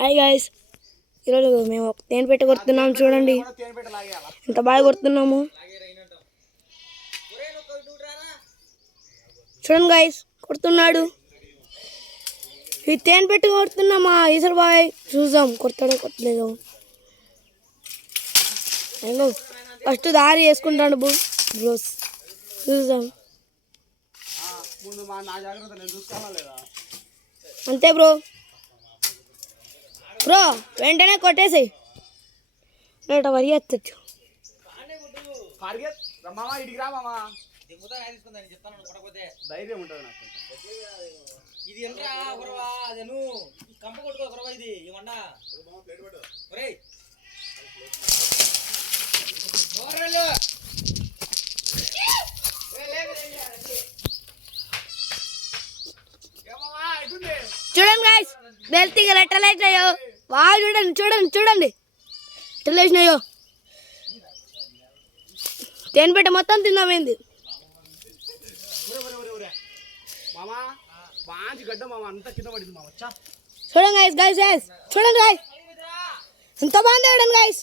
Hi guys, ఈరోజు మేము తేనె పెట్టి కొడుతున్నాము. చూడండి ఎంత బాగా కొడుతున్నాము. చూడండి గాయ్స్, కొడుతున్నాడు. ఈ తేనె పెట్టి కొడుతున్నామా ఈశ్వర్ బాయ్. చూద్దాం కొడతాడో కొట్టలేదు. ఫస్ట్ దారి వేసుకుంటాడు బ్రోస్. చూద్దాం. అంతే బ్రో. బ్రో వెంటనే కొట్టేసాయి. వరి ఎత్తచ్చు. ధైర్యం ఉంటుంది నాకు. ఇది ఎంట్రా గురవా అదను కంప కొట్టుకో గురవా ఇది ఇవన్నా ఒరేయ్ ఓరలు చూడండి గాయ్స్, బెల్తిగా ఎట్లా లేచినాయో. బాగా చూడండి చూడండి చూడండి ఎట్లా లేచినాయో. తేనె పెట్ట మొత్తం తిన్నామైంది. చూడండి గాయ్స్ గాయ్స్ గాయ్స్ చూడండి గాయ్స్ ఎంత బాగుంది. చూడండి గాయ్స్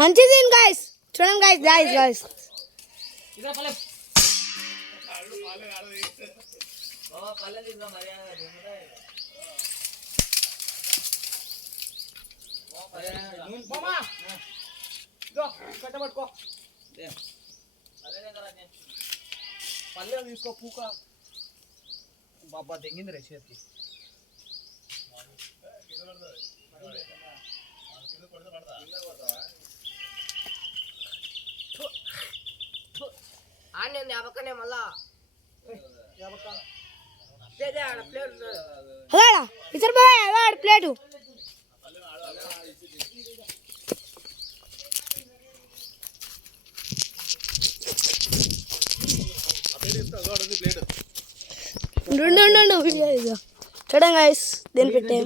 మంచిది గాయ్స్. చూడండి గాయ్స్ గాయ్స్ గాయ్స్ కట్టబట్టుకో పల్లె తీసుకో పూక బాబా తెంగింది రే చేతికి. ఆనంది అవ్వకనే మళ్ళా ప్లేటు చూడండి గాయ్స్, దేని పెట్టే